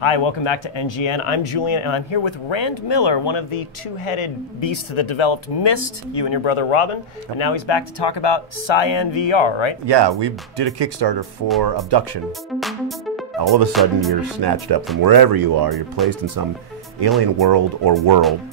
Hi, welcome back to NGN. I'm Julian, and I'm here with Rand Miller, one of the two-headed beasts that developed Myst, you and your brother Robin, and now he's back to talk about Cyan VR, right? Yeah, we did a Kickstarter for Obduction. All of a sudden, you're snatched up from wherever you are, you're placed in some alien world,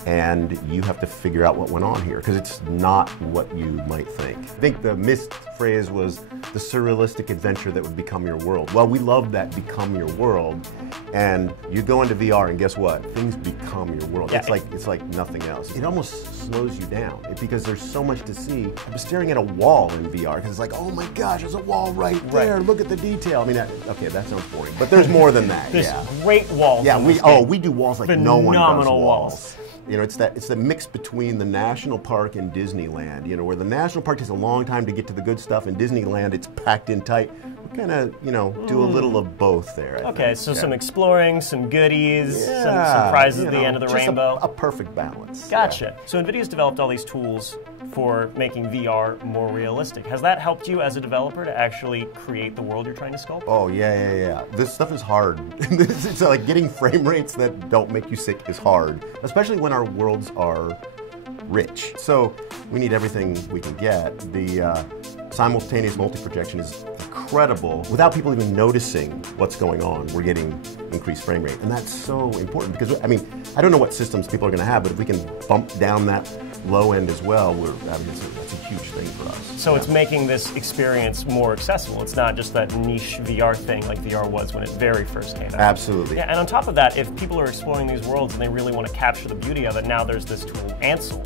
and you have to figure out what went on here, because it's not what you might think. I think the Myst phrase was the surrealistic adventure that would become your world. Well, we love that become your world, and you go into VR and guess what? Things become your world. Yeah. It's like nothing else. It almost slows you down because there's so much to see. I was staring at a wall in VR because it's like, oh my gosh, there's a wall right there. Look at the detail. I mean, okay, that sounds boring, but there's more than that. There's great walls. Yeah, we do walls like no one does walls. You know, it's the mix between the national park and Disneyland. You know, where the national park takes a long time to get to the good stuff, and Disneyland it's packed in tight. We kind of, you know, do a little of both there. I think. So some exploring, some goodies, some surprises at the end of the rainbow. A perfect balance. Gotcha. So NVIDIA's developed all these tools for making VR more realistic. Has that helped you as a developer to actually create the world you're trying to sculpt? Oh, yeah. This stuff is hard. It's like getting frame rates that don't make you sick is hard, especially when our worlds are rich. So we need everything we can get. The simultaneous multi-projection is incredible. Without people even noticing what's going on, we're getting increased frame rate. And that's so important because, I mean, I don't know what systems people are going to have, but if we can bump down that low end as well, that's a huge thing for us. So it's making this experience more accessible. It's not just that niche VR thing like VR was when it very first came out. Absolutely. Yeah, and on top of that, if people are exploring these worlds and they really want to capture the beauty of it, now there's this tool, Ansel,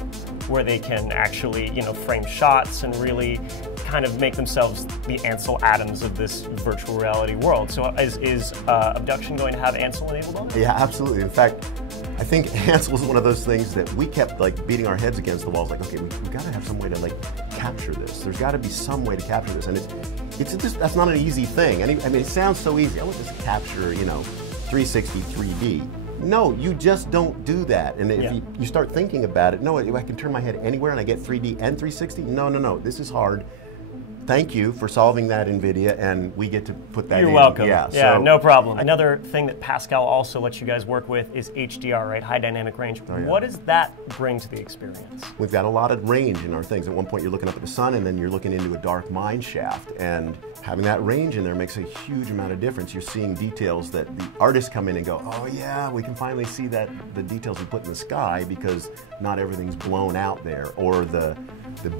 where they can actually, you know, frame shots and really kind of make themselves the Ansel Adams of this virtual reality world. So is Obduction going to have Ansel enabled on it? Yeah, absolutely. In fact, I think Ansel is one of those things that we kept like beating our heads against the walls. Like, okay, we got to have some way to like capture this. There's got to be some way to capture this, and it's just that's not an easy thing. I mean, it sounds so easy. I want this to capture, you know, 360 3D. No, you just don't do that. And if you start thinking about it, no, I can turn my head anywhere and I get 3D and 360. No. This is hard. Thank you for solving that, NVIDIA, and we get to put that in. You're welcome. Yeah, so, no problem. Another thing that Pascal also lets you guys work with is HDR, right? High dynamic range. Oh, yeah. What does that bring to the experience? We've got a lot of range in our things. At one point you're looking up at the sun and then you're looking into a dark mine shaft, and having that range in there makes a huge amount of difference. You're seeing details that the artists come in and go, oh yeah, we can finally see that the details we put in the sky because not everything's blown out there, or the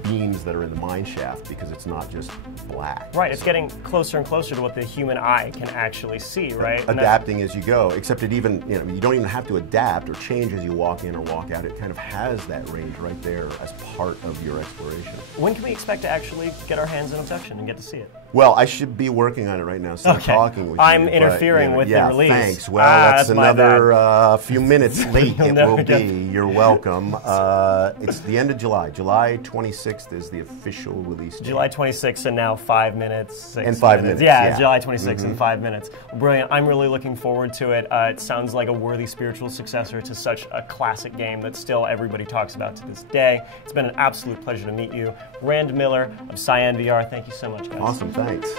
beams that are in the mine shaft because it's not just black. Right, it's getting closer and closer to what the human eye can actually see, right? Adapting as you go, except it even, you know, you don't even have to adapt or change as you walk in or walk out. It kind of has that range right there as part of your exploration. When can we expect to actually get our hands on Obduction and get to see it? Well, I should be working on it right now, so I'm talking with you. I'm interfering with the release. Thanks. Well, that's another few minutes late. It will be. You're welcome. It's the end of July. July 26th is the official release date. July 26th and now 5 minutes. And 5 minutes. Yeah, July 26th and 5 minutes. Brilliant. I'm really looking forward to it. It sounds like a worthy spiritual successor to such a classic game that still everybody talks about to this day. It's been an absolute pleasure to meet you. Rand Miller of Cyan VR, thank you so much, guys. Awesome. Thanks.